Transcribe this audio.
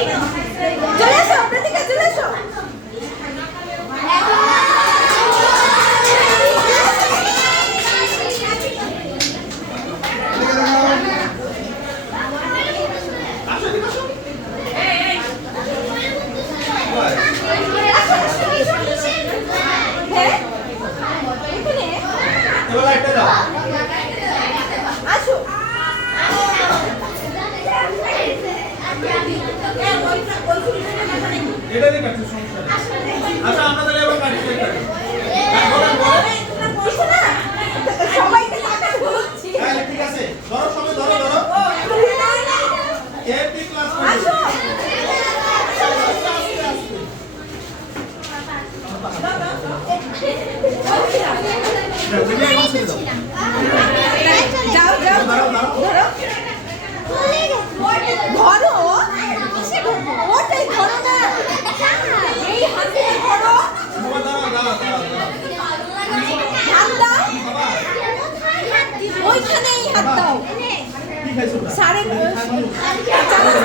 চলে এসো, প্রতীক্ষা চলে এসো। যাও যাও ধরো ধরো ওটাই ধরো না, এই হাতে ধরো, হাত দাও ওইখানেই, হাত দাও সাড়ে চামচ